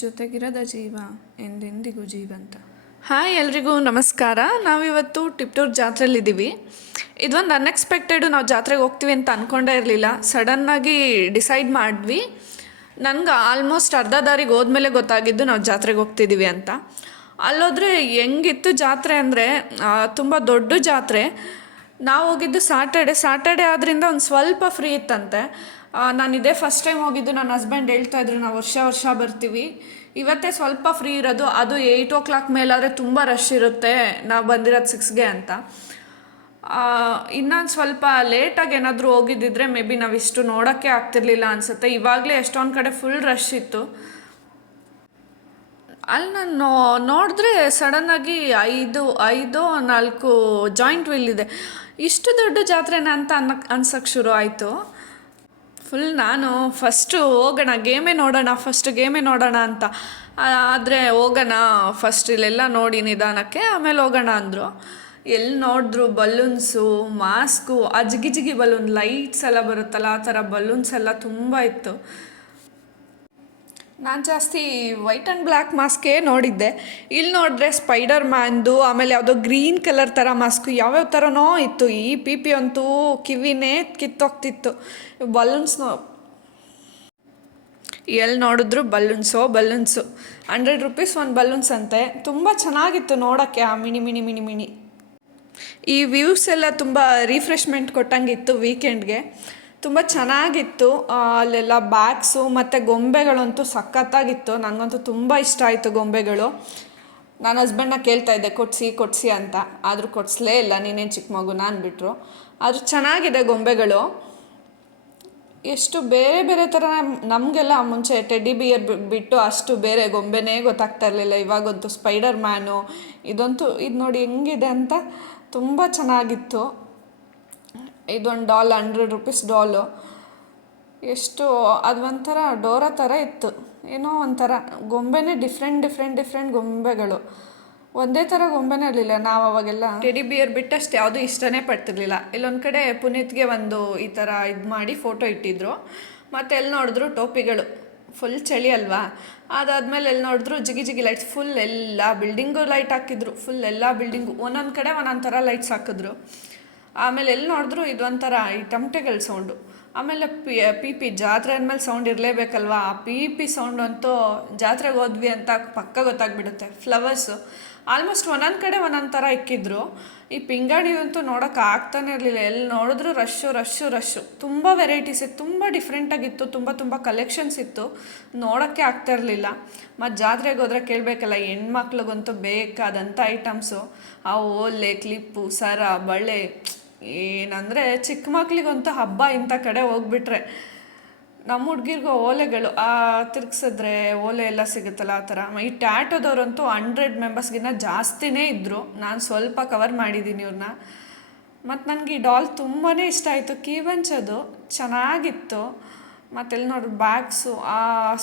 ಜೊತೆಗಿರದ ಜೀವ ಎಂದೆಂದಿಗೂ ಜೀವಂತ. ಹಾಯ್ ಎಲ್ರಿಗೂ ನಮಸ್ಕಾರ. ನಾವಿವತ್ತು ಟಿಪ್ಟೂರ್ ಜಾತ್ರೆಯಲ್ಲಿದ್ದೀವಿ. ಇದೊಂದು ಅನ್ಎಕ್ಸ್ಪೆಕ್ಟೆಡು. ನಾವು ಜಾತ್ರೆಗೆ ಹೋಗ್ತೀವಿ ಅಂತ ಅಂದ್ಕೊಂಡೇ ಇರಲಿಲ್ಲ. ಸಡನ್ನಾಗಿ ಡಿಸೈಡ್ ಮಾಡಿದ್ವಿ. ನನಗೆ ಆಲ್ಮೋಸ್ಟ್ ಅರ್ಧ ದಾರಿಗೆ ಹೋದ್ಮೇಲೆ ಗೊತ್ತಾಗಿದ್ದು ನಾವು ಜಾತ್ರೆಗೆ ಹೋಗ್ತಿದ್ದೀವಿ ಅಂತ. ಅಲ್ಲೋದ್ರೆ ಹೆಂಗಿತ್ತು ಜಾತ್ರೆ ಅಂದರೆ ತುಂಬ ದೊಡ್ಡ ಜಾತ್ರೆ. ನಾವು ಹೋಗಿದ್ದು ಸ್ಯಾಟರ್ಡೆ ಆದ್ದರಿಂದ ಒಂದು ಸ್ವಲ್ಪ ಫ್ರೀ ಇತ್ತಂತೆ. ನಾನು ಇದೇ ಫಸ್ಟ್ ಟೈಮ್ ಹೋಗಿದ್ದು. ನನ್ನ ಹಸ್ಬೆಂಡ್ ಹೇಳ್ತಾಯಿದ್ರು ನಾವು ವರ್ಷ ಬರ್ತೀವಿ, ಇವತ್ತೇ ಸ್ವಲ್ಪ ಫ್ರೀ ಇರೋದು, ಅದು 8 o'clock ಮೇಲಾದರೆ ತುಂಬ ರಶ್ ಇರುತ್ತೆ, ನಾವು ಬಂದಿರೋದು 6ಗೆ ಅಂತ. ಇನ್ನೊಂದು ಸ್ವಲ್ಪ ಲೇಟಾಗಿ ಏನಾದರೂ ಹೋಗಿದ್ದಿದ್ರೆ ಮೇ ಬಿ ನಾವಿಷ್ಟು ನೋಡೋಕ್ಕೆ ಆಗ್ತಿರ್ಲಿಲ್ಲ ಅನಿಸುತ್ತೆ. ಇವಾಗಲೇ ಎಷ್ಟೊಂದು ಕಡೆ ಫುಲ್ ರಶ್ ಇತ್ತು. ಅಲ್ಲಿ ನಾನು ನೋಡಿದ್ರೆ ಸಡನ್ನಾಗಿ 4 ಜಾಯಿಂಟ್ ವೀಲ್ ಇದೆ. ಇಷ್ಟು ದೊಡ್ಡ ಜಾತ್ರೆನ ಅಂತ ಅನ್ಸಕ್ಕೆ ಶುರು ಆಯಿತು. ಫುಲ್ ನಾನು ಫಸ್ಟು ಹೋಗೋಣ ಗೇಮೇ ನೋಡೋಣ ಅಂತ. ಆದರೆ ಹೋಗೋಣ ಫಸ್ಟ್ ಇಲ್ಲೆಲ್ಲ ನೋಡಿ ನಿಧಾನಕ್ಕೆ, ಆಮೇಲೆ ಹೋಗೋಣ ಅಂದರು. ಎಲ್ಲಿ ನೋಡಿದ್ರು ಬಲೂನ್ಸು, ಮಾಸ್ಕು, ಜಿಗಿ ಬಲೂನ್, ಲೈಟ್ಸ್ ಎಲ್ಲ ಬರುತ್ತಲ್ಲ ಆ ಥರ ಬಲೂನ್ಸ್ ಎಲ್ಲ ತುಂಬ ಇತ್ತು. ನಾನು ಜಾಸ್ತಿ ವೈಟ್ ಆ್ಯಂಡ್ ಬ್ಲ್ಯಾಕ್ ಮಾಸ್ಕೇ ನೋಡಿದ್ದೆ. ಇಲ್ಲಿ ನೋಡಿದ್ರೆ ಸ್ಪೈಡರ್ ಮ್ಯಾನ್ದು, ಆಮೇಲೆ ಯಾವುದೋ ಗ್ರೀನ್ ಕಲರ್ ಥರ ಮಾಸ್ಕು ಯಾವ್ಯಾವ ಥರನೋ ಇತ್ತು. ಈ ಪಿ ಅಂತೂ ಕಿವಿನೇ ಕಿತ್ತೋಗ್ತಿತ್ತು. ಬಲೂನ್ಸ್ನು ಎಲ್ಲಿ ನೋಡಿದ್ರು ಬಲೂನ್ಸು 100 ರೂಪೀಸ್ ಒಂದು ಬಲೂನ್ಸ್ ಅಂತೆ. ತುಂಬ ಚೆನ್ನಾಗಿತ್ತು ನೋಡೋಕ್ಕೆ. ಆ ಮಿನಿ ಈ ವ್ಯೂಸ್ ಎಲ್ಲ ತುಂಬ ರಿಫ್ರೆಶ್ಮೆಂಟ್ ಕೊಟ್ಟಂಗಿತ್ತು. ವೀಕೆಂಡ್ಗೆ ತುಂಬ ಚೆನ್ನಾಗಿತ್ತು. ಅಲ್ಲೆಲ್ಲ ಬ್ಯಾಗ್ಸು ಮತ್ತು ಗೊಂಬೆಗಳಂತೂ ಸಖತ್ತಾಗಿತ್ತು. ನನಗಂತೂ ತುಂಬ ಇಷ್ಟ ಆಯಿತು ಗೊಂಬೆಗಳು. ನನ್ನ ಹಸ್ಬೆಂಡ್ನ ಕೇಳ್ತಾಯಿದ್ದೆ ಕೊಡಿಸಿ ಅಂತ, ಆದರೂ ಕೊಡಿಸ್ಲೇ ಇಲ್ಲ. ನೀನೇನು ಚಿಕ್ಕ ಮಗುನ ಅಂದ್ಬಿಟ್ರು. ಆದರೂ ಚೆನ್ನಾಗಿದೆ ಗೊಂಬೆಗಳು. ಎಷ್ಟು ಬೇರೆ ಥರ. ನಮಗೆಲ್ಲ ಮುಂಚೆ ಟೆಡ್ಡಿ ಬಿಯರ್ ಬಿಟ್ಟು ಅಷ್ಟು ಬೇರೆ ಗೊಂಬೆನೇ ಗೊತ್ತಾಗ್ತಾ ಇರಲಿಲ್ಲ. ಇವಾಗಂತೂ ಸ್ಪೈಡರ್ ಮ್ಯಾನು, ಇದು ನೋಡಿ ಹೆಂಗಿದೆ ಅಂತ ತುಂಬ ಚೆನ್ನಾಗಿತ್ತು. ಇದೊಂದು ಡಾಲ್ 100 ರೂಪೀಸ್ ಡಾಲು. ಎಷ್ಟು ಅದು ಒಂಥರ ಡೋರಾ ಥರ ಇತ್ತು. ಏನೋ ಒಂಥರ ಗೊಂಬೆನೇ ಡಿಫ್ರೆಂಟ್ ಗೊಂಬೆಗಳು. ಒಂದೇ ಥರ ಗೊಂಬೆನೇ ಇರಲಿಲ್ಲ. ನಾವು ಅವಾಗೆಲ್ಲ ಟೆಡಿ ಬಿಯರ್ ಬಿಟ್ಟಷ್ಟು ಯಾವುದೂ ಇಷ್ಟನೇ ಪಡ್ತಿರ್ಲಿಲ್ಲ. ಇಲ್ಲೊಂದು ಕಡೆ ಪುನೀತ್ಗೆ ಒಂದು ಈ ಥರ ಇದು ಮಾಡಿ ಫೋಟೋ ಇಟ್ಟಿದ್ರು. ಮತ್ತು ಎಲ್ಲಿ ನೋಡಿದ್ರು ಟೋಪಿಗಳು. ಫುಲ್ ಚಳಿ ಅಲ್ವಾ. ಅದಾದಮೇಲೆ ಎಲ್ಲಿ ನೋಡಿದ್ರು ಜಿಗಿ ಲೈಟ್ಸ್. ಫುಲ್ ಎಲ್ಲ ಬಿಲ್ಡಿಂಗು ಲೈಟ್ ಹಾಕಿದ್ರು. ಫುಲ್ ಎಲ್ಲ ಬಿಲ್ಡಿಂಗು ಒಂದೊಂದು ಕಡೆ ಒಂದೊಂದು ಥರ ಲೈಟ್ಸ್ ಹಾಕಿದ್ರು. ಆಮೇಲೆ ಎಲ್ಲಿ ನೋಡಿದ್ರು ಇದೊಂಥರ ಈ ಟಮಟೆಗಳ ಸೌಂಡು. ಆಮೇಲೆ ಪಿ ಜಾತ್ರೆ ಅಂದಮೇಲೆ ಸೌಂಡ್ ಇರಲೇಬೇಕಲ್ವ. ಆ ಪಿ ಸೌಂಡ್ ಅಂತೂ ಜಾತ್ರೆಗೆ ಹೋದ್ವಿ ಅಂತ ಪಕ್ಕ ಗೊತ್ತಾಗ್ಬಿಡುತ್ತೆ. ಫ್ಲವರ್ಸು ಆಲ್ಮೋಸ್ಟ್ ಒಂದೊಂದು ಕಡೆ ಒಂದೊಂದು ಥರ ಇಕ್ಕಿದ್ರು. ಈ ಪಿಂಗಾಣಿಯಂತೂ ನೋಡೋಕೆ ಆಗ್ತಾನೆ ಇರಲಿಲ್ಲ. ಎಲ್ಲಿ ನೋಡಿದ್ರು ರಶ್ಶು. ತುಂಬ ವೆರೈಟೀಸ್ ಇತ್ತು, ತುಂಬ ಡಿಫ್ರೆಂಟಾಗಿತ್ತು. ತುಂಬ ಕಲೆಕ್ಷನ್ಸ್ ಇತ್ತು, ನೋಡೋಕ್ಕೆ ಆಗ್ತಾ ಇರಲಿಲ್ಲ. ಮತ್ತು ಜಾತ್ರೆಗೆ ಹೋದ್ರೆ ಕೇಳಬೇಕಲ್ಲ, ಹೆಣ್ಮಕ್ಳಿಗಂತೂ ಬೇಕಾದಂಥ ಐಟಮ್ಸು. ಆ ಓಲೆ, ಕ್ಲಿಪ್ಪು, ಸರ, ಬಳೆ, ಏನಂದರೆ ಚಿಕ್ಕ ಮಕ್ಳಿಗಂತೂ ಹಬ್ಬ. ಇಂಥ ಕಡೆ ಹೋಗ್ಬಿಟ್ರೆ ನಮ್ಮ ಹುಡುಗಿರ್ಗೂ ಓಲೆಗಳು ತಿರ್ಗಿಸಿದ್ರೆ ಓಲೆ ಎಲ್ಲ ಸಿಗುತ್ತಲ್ಲ ಆ ಥರ. ಈ ಟ್ಯಾಟೋದವ್ರಂತೂ 100 ಮೆಂಬರ್ಸ್ಗಿನ್ನ ಜಾಸ್ತಿನೇ ಇದ್ದರು. ನಾನು ಸ್ವಲ್ಪ ಕವರ್ ಮಾಡಿದ್ದೀನಿ ಇವ್ರನ್ನ. ಮತ್ತು ನನಗೆ ಈ ಡಾಲ್ ತುಂಬಾ ಇಷ್ಟ ಆಯಿತು. ಕೀಬಂಚದು ಚೆನ್ನಾಗಿತ್ತು. ಮತ್ತೆಲ್ಲಿ ನೋಡಿ ಬ್ಯಾಗ್ಸು, ಆ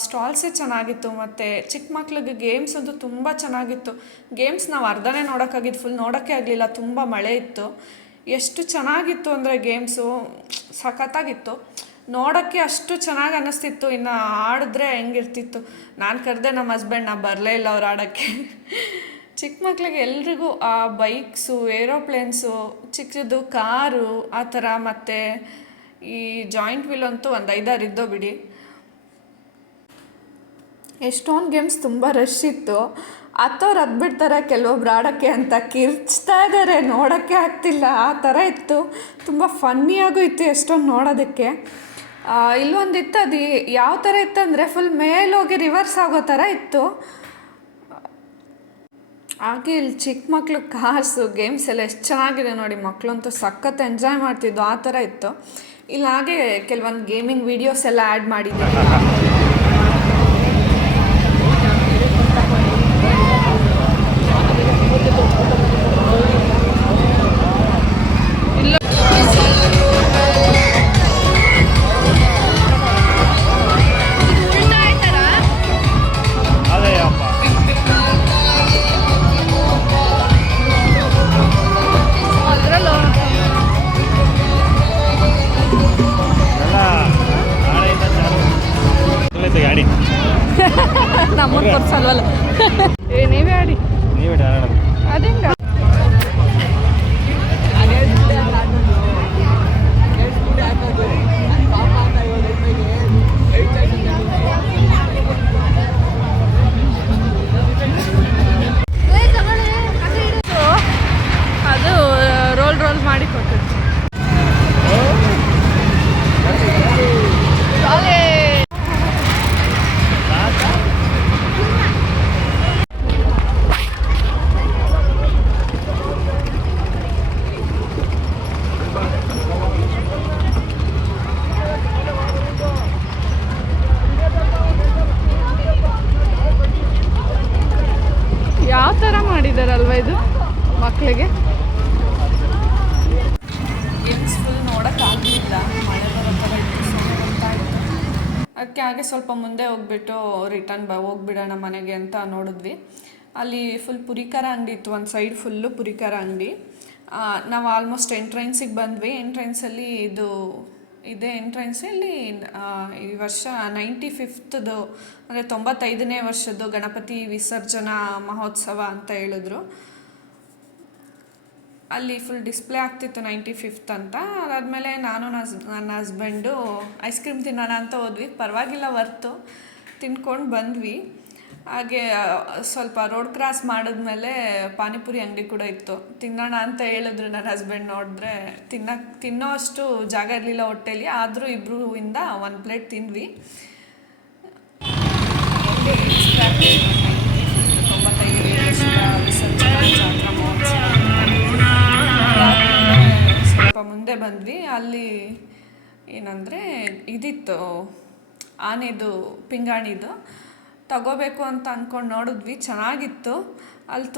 ಸ್ಟಾಲ್ಸೇ ಚೆನ್ನಾಗಿತ್ತು. ಮತ್ತು ಚಿಕ್ಕ ಮಕ್ಳಿಗೆ ಗೇಮ್ಸ್ ಅಂತೂ ತುಂಬ ಚೆನ್ನಾಗಿತ್ತು. ಗೇಮ್ಸ್ ನಾವು ಅರ್ಧನೇ ನೋಡೋಕ್ಕಾಗಿದ್ದು, ಫುಲ್ ನೋಡೋಕ್ಕೆ ಆಗಲಿಲ್ಲ, ತುಂಬ ಮಳೆ ಇತ್ತು. ಎಷ್ಟು ಚೆನ್ನಾಗಿತ್ತು ಅಂದರೆ ಗೇಮ್ಸು ಸಖತ್ತಾಗಿತ್ತು. ನೋಡೋಕ್ಕೆ ಅಷ್ಟು ಚೆನ್ನಾಗಿ ಅನ್ನಿಸ್ತಿತ್ತು. ಇನ್ನು ಆಡಿದ್ರೆ ಹೆಂಗಿರ್ತಿತ್ತು. ನಾನು ಕರೆದೆ ನಮ್ಮ ಹಸ್ಬೆಂಡ್ನ, ಬರಲೇ ಇಲ್ಲ ಅವ್ರು ಆಡೋಕ್ಕೆ. ಚಿಕ್ಕ ಮಕ್ಳಿಗೆ ಎಲ್ರಿಗೂ ಆ ಬೈಕ್ಸು, ಏರೋಪ್ಲೇನ್ಸು, ಚಿಕ್ಕದು ಕಾರು ಆ ಥರ. ಮತ್ತು ಈ ಜಾಯಿಂಟ್ ವೀಲ್ ಅಂತೂ ಒಂದು 5-6 ಇದ್ದೋ ಬಿಡಿ. ಎಷ್ಟೊಂದು ಗೇಮ್ಸ್ ತುಂಬ ರಶ್ ಇತ್ತು. ಹತ್ತವ್ರು ಹತ್ಬಿಡ್ತಾರೆ ಕೆಲವೊಬ್ರು ಆಡೋಕ್ಕೆ ಅಂತ ಕಿರ್ಚ್ತಾ ಇದ್ದಾರೆ, ನೋಡೋಕ್ಕೆ ಆಗ್ತಿಲ್ಲ ಆ ಥರ ಇತ್ತು. ತುಂಬ ಫನ್ನಿಯಾಗೂ ಇತ್ತು ಎಷ್ಟೊಂದು ನೋಡೋದಕ್ಕೆ. ಇಲ್ಲೊಂದಿತ್ತು, ಅದು ಯಾವ ಥರ ಇತ್ತು ಅಂದರೆ ಫುಲ್ ಮೇಲೋಗಿ ರಿವರ್ಸ್ ಆಗೋ ಥರ ಇತ್ತು. ಹಾಗೆ ಇಲ್ಲಿ ಚಿಕ್ಕ ಮಕ್ಳು ಕಾರ್ಸು, ಗೇಮ್ಸ್ ಎಲ್ಲ ಎಷ್ಟು ಚೆನ್ನಾಗಿದೆ ನೋಡಿ. ಮಕ್ಕಳಂತೂ ಸಖತ್ ಎಂಜಾಯ್ ಮಾಡ್ತಿದ್ದು, ಆ ಥರ ಇತ್ತು. ಇಲ್ಲಿ ಹಾಗೆ ಕೆಲವೊಂದು ಗೇಮಿಂಗ್ ವೀಡಿಯೋಸ್ ಎಲ್ಲ ಆ್ಯಡ್ ಮಾಡಿದ್ದೆ. ಅಮ್ಮನ ಕೊಡ್ಸಲ್ವಲ್ಲ. ನೀವೇ ಆಡಿ. ಅದೇಂಗ ಅದು ರೋಲ್ ಮಾಡಿ ಕೊಟ್ಟಿತ್ತು. ಯಾವ ಥರ ಮಾಡಿದಾರಲ್ವ ಇದು ಮಕ್ಕಳಿಗೆ. ಫುಲ್ ನೋಡೋಕ್ಕಾಗಲಿಲ್ಲ, ಮಳೆ ಬರೋ ಥರ ಇತ್ತು, ಗೊತ್ತಾಯಿತು. ಅದಕ್ಕೆ ಹಾಗೆ ಸ್ವಲ್ಪ ಮುಂದೆ ಹೋಗ್ಬಿಟ್ಟು ರಿಟರ್ನ್ ಹೋಗ್ಬಿಡೋಣ ಮನೆಗೆ ಅಂತ ನೋಡಿದ್ವಿ. ಅಲ್ಲಿ ಫುಲ್ ಪುರಿಕಾರ ಅಂಗಡಿ ಇತ್ತು, ಒಂದು ಸೈಡ್ ಫುಲ್ಲು ಪುರಿಕಾರ ಅಂಗಡಿ. ನಾವು ಆಲ್ಮೋಸ್ಟ್ ಎಂಟ್ರೆನ್ಸಿಗೆ ಬಂದ್ವಿ. ಎಂಟ್ರೆನ್ಸಲ್ಲಿ ಇದೇ ಎಂಟ್ರೆನ್ಸಲ್ಲಿ ಈ ವರ್ಷ 95th ಅಂದರೆ 95ನೇ ವರ್ಷದ್ದು ಗಣಪತಿ ವಿಸರ್ಜನಾ ಮಹೋತ್ಸವ ಅಂತ ಹೇಳಿದ್ರು. ಅಲ್ಲಿ ಫುಲ್ ಡಿಸ್ಪ್ಲೇ ಆಗ್ತಿತ್ತು 95th ಅಂತ. ಅದಾದಮೇಲೆ ನಾನು ನನ್ನ ಹಸ್ಬೆಂಡು ಐಸ್ ಕ್ರೀಮ್ ತಿನ್ನೋಣ ಅಂತ ಹೋದ್ವಿ. ಪರವಾಗಿಲ್ಲ, ವರ್ತು ತಿನ್ಕೊಂಡು ಬಂದ್ವಿ. ಹಾಗೆ ಸ್ವಲ್ಪ ರೋಡ್ ಕ್ರಾಸ್ ಮಾಡಿದ್ಮೇಲೆ ಪಾನಿಪುರಿ ಅಂಗಡಿ ಕೂಡ ಇತ್ತು. ತಿನ್ನೋಣ ಅಂತ ಹೇಳಿದ್ರು ನನ್ನ ಹಸ್ಬೆಂಡ್. ನೋಡಿದ್ರೆ ತಿನ್ನೋ ಅಷ್ಟು ಜಾಗ ಇರಲಿಲ್ಲ ಹೊಟ್ಟೆಲಿ. ಆದರೂ ಇಬ್ಬರಿಂದ 1 ಪ್ಲೇಟ್ ತಿಂದ್ವಿ. 95 ವಿಸರ್ಜನಾ ಜಾತ್ರಾ ಮಹೋತ್ಸವ. ಸ್ವಲ್ಪ ಮುಂದೆ ಬಂದ್ವಿ. ಅಲ್ಲಿ ಏನಂದರೆ ಇದಿತ್ತು, ಆನೆದು ಪಿಂಗಾಣಿದು ತಗೋಬೇಕು ಅಂತ ಅಂದ್ಕೊಂಡು ನೋಡಿದ್ವಿ. ಚೆನ್ನಾಗಿತ್ತು. ಅಲ್ಲಿ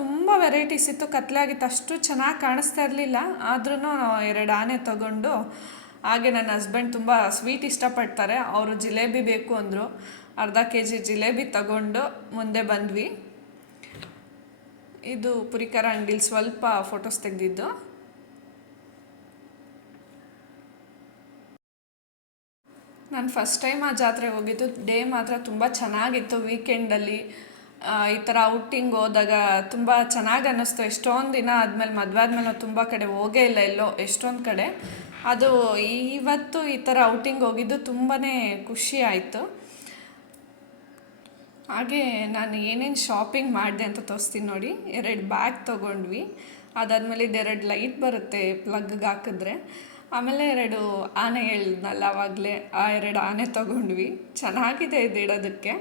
ತುಂಬ ವೆರೈಟೀಸ್ ಇತ್ತು. ಕತ್ಲೆ ಆಗಿತ್ತು, ಅಷ್ಟು ಚೆನ್ನಾಗಿ ಕಾಣಿಸ್ತಾ ಇರಲಿಲ್ಲ. ಆದ್ರೂ 2 ಆನೆ ತಗೊಂಡು, ಹಾಗೆ ನನ್ನ ಹಸ್ಬೆಂಡ್ ತುಂಬ ಸ್ವೀಟ್ ಇಷ್ಟಪಡ್ತಾರೆ, ಅವರು ಜಿಲೇಬಿ ಬೇಕು ಅಂದರು. ಅರ್ಧ kg ಜಿಲೇಬಿ ತಗೊಂಡು ಮುಂದೆ ಬಂದ್ವಿ. ಇದು ಪುರಿಕಾರ ಅಂಗಡಿಲಿ ಸ್ವಲ್ಪ ಫೋಟೋಸ್ ತೆಗೆದಿದ್ದು. ನಾನು ಫಸ್ಟ್ ಟೈಮ್ ಆ ಜಾತ್ರೆಗೆ ಹೋಗಿದ್ದು. ಡೇ ಮಾತ್ರ ತುಂಬ ಚೆನ್ನಾಗಿತ್ತು. ವೀಕೆಂಡಲ್ಲಿ ಈ ಥರ ಔಟಿಂಗ್ ಹೋದಾಗ ತುಂಬ ಚೆನ್ನಾಗಿ ಅನ್ನಿಸ್ತು. ಎಷ್ಟೊಂದು ದಿನ ಆದಮೇಲೆ, ಮದುವೆ ಆದಮೇಲೆ ತುಂಬ ಕಡೆ ಹೋಗೇ ಇಲ್ಲ, ಎಲ್ಲೋ ಎಷ್ಟೊಂದು ಕಡೆ. ಅದು ಇವತ್ತು ಈ ಥರ ಔಟಿಂಗ್ ಹೋಗಿದ್ದು ತುಂಬಾ ಖುಷಿ ಆಯಿತು. ಹಾಗೆ ನಾನು ಏನೇನು ಶಾಪಿಂಗ್ ಮಾಡಿದೆ ಅಂತ ತೋರಿಸ್ತೀನಿ ನೋಡಿ. 2 ಬ್ಯಾಗ್ ತೊಗೊಂಡ್ವಿ. ಅದಾದಮೇಲೆ ಇದು 2 ಲೈಟ್ ಬರುತ್ತೆ ಪ್ಲಗ್ಗೆ ಹಾಕಿದ್ರೆ. ಆಮೇಲೆ 2 ಆನೆ ಹೇಳಿದ್ನಲ್ಲ ಆವಾಗಲೇ, ಆ 2 ಆನೆ ತೊಗೊಂಡ್ವಿ. ಚೆನ್ನಾಗಿದೆ ಇದು ಇಡೋದಕ್ಕೆ.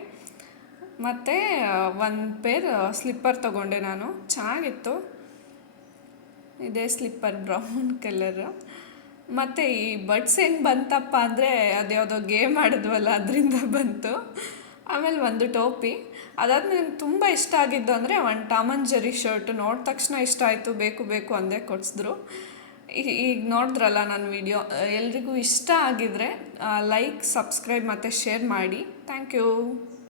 ಮತ್ತು 1 ಪೇರ್ ಸ್ಲಿಪ್ಪರ್ ತೊಗೊಂಡೆ ನಾನು, ಚೆನ್ನಾಗಿತ್ತು. ಇದೇ ಸ್ಲಿಪ್ಪರ್, ಬ್ರೌನ್ ಕಲರು. ಮತ್ತು ಈ ಬಡ್ಸ್ ಹೆಂಗೆ ಬಂತಪ್ಪ ಅಂದರೆ, ಅದ್ಯಾವುದೋ ಗೇಮ್ ಆಡಿದ್ವಲ್ಲ ಅದರಿಂದ ಬಂತು. ಆಮೇಲೆ 1 ಟೋಪಿ. ಅದಾದ್ಮೇಲೆ ನನಗೆ ತುಂಬ ಇಷ್ಟ ಆಗಿದ್ದು ಅಂದರೆ 1 ಟಾಮ್ ಆ್ಯಂಡ್ ಜೆರ್ರಿ ಶರ್ಟ್. ನೋಡಿದ ತಕ್ಷಣ ಇಷ್ಟ ಆಯಿತು, ಬೇಕು ಅಂದೇ ಕೊಡಿಸಿದ್ರು. ಈಗ ನೋಡಿದ್ರಲ್ಲ ನನ್ನ ವಿಡಿಯೋ, ಎಲ್ರಿಗೂ ಇಷ್ಟ ಆಗಿದ್ರೆ ಲೈಕ್, ಸಬ್ಸ್ಕ್ರೈಬ್ ಮತ್ತು ಶೇರ್ ಮಾಡಿ. Thank you.